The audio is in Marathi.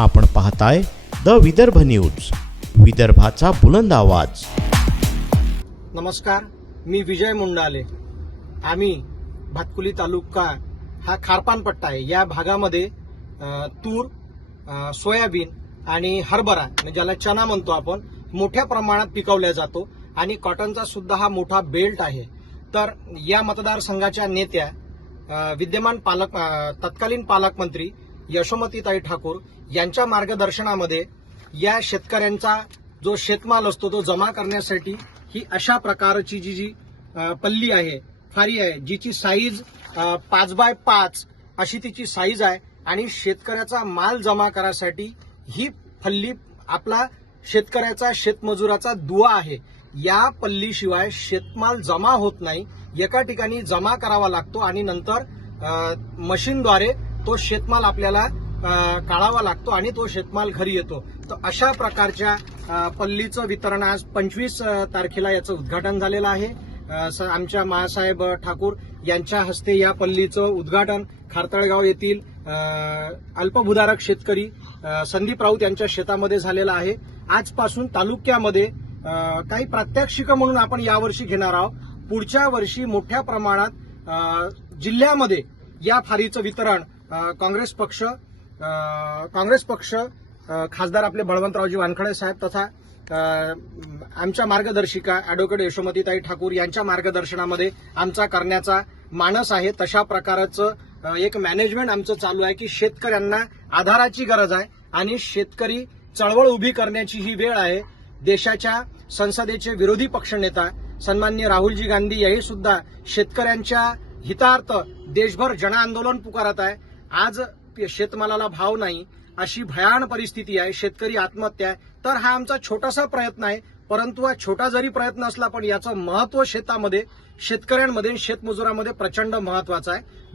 आपण पाहताय द विदर्भ न्यूज, विदर्भाचा बुलंद आवाज। नमस्कार, मी विजय मुंडाले। आम्ही भातकुली तालुका हा खारपान पट्टा आहे। या भागामध्ये तूर, सोयाबीन आणि हरभरा म्हणजे ज्याला चना म्हणतो आपण, मोठ्या प्रमाणात पिकवल्या जातो आणि कॉटनचा सुद्धा हा मोठा बेल्ट आहे। तर या मतदारसंघाच्या नेत्या विद्यमान तत्कालीन पालकमंत्री यशोमतीताई ठाकूर यांच्या मार्गदर्शनामध्ये या शेतकऱ्यांचा जो शेतमाल असतो तो जमा करण्यासाठी ही अशा प्रकारची जी पल्ली आहे, फारी आहे, जिची साईज 5x5 अशी तिची साईज आहे आणि शेतकऱ्याचा माल जमा करायसाठी ही पल्ली आपला शेतकऱ्याचा शेतमजुराचा दुवा आहे। या पल्लीशिवाय शेतमाल जमा होत नाही। एका ठिकाणी जमा करावा लागतो आणि नंतर मशीनद्वारे तो शेतमाल आपल्याला काढावा लागतो आणि तो शेतमाल घरी येतो। तर अशा प्रकारच्या पल्लीचं वितरण आज 25 तारखेला याचं उद्घाटन झालेलं आहे। आमच्या मासाहेब ठाकूर यांच्या हस्ते या पल्लीचं उद्घाटन खारतळगाव येथील अल्पभूधारक शेतकरी संदीप राऊत यांच्या शेतामध्ये झालेलं आहे। आजपासून तालुक्यामध्ये काही प्रात्यक्षिक म्हणून आपण यावर्षी घेणार आहोत। पुढच्या वर्षी मोठ्या प्रमाणात जिल्ह्यामध्ये या फारीचं वितरण काँग्रेस पक्ष खासदार आपले बळवंतरावजी वानखडे साहेब तथा आमच्या मार्गदर्शिका ॲडव्होकेट यशोमतीताई ठाकूर यांच्या मार्गदर्शनामध्ये आमचा करण्याचा मानस आहे। तशा प्रकारचं एक मॅनेजमेंट आमचं चालू आहे की शेतकऱ्यांना आधाराची गरज आहे आणि शेतकरी चळवळ उभी करण्याची ही वेळ आहे। देशाच्या संसदेचे विरोधी पक्षनेता सन्माननीय राहुलजी गांधी याही सुद्धा शेतकऱ्यांच्या हितार्थ देशभर जनआंदोलन पुकारत आहे। आज शेतमालाला भाव नाही अशी भयान परिस्थिती आहे, शेतकरी आत्महत्या आहे। तर हा आमचा छोटासा प्रयत्न आहे, परंतु हा छोटा जरी प्रयत्न असला पण याचं महत्व शेतामध्ये, शेतकऱ्यांमध्ये, शेतमजुरामध्ये प्रचंड महत्वाचं आहे।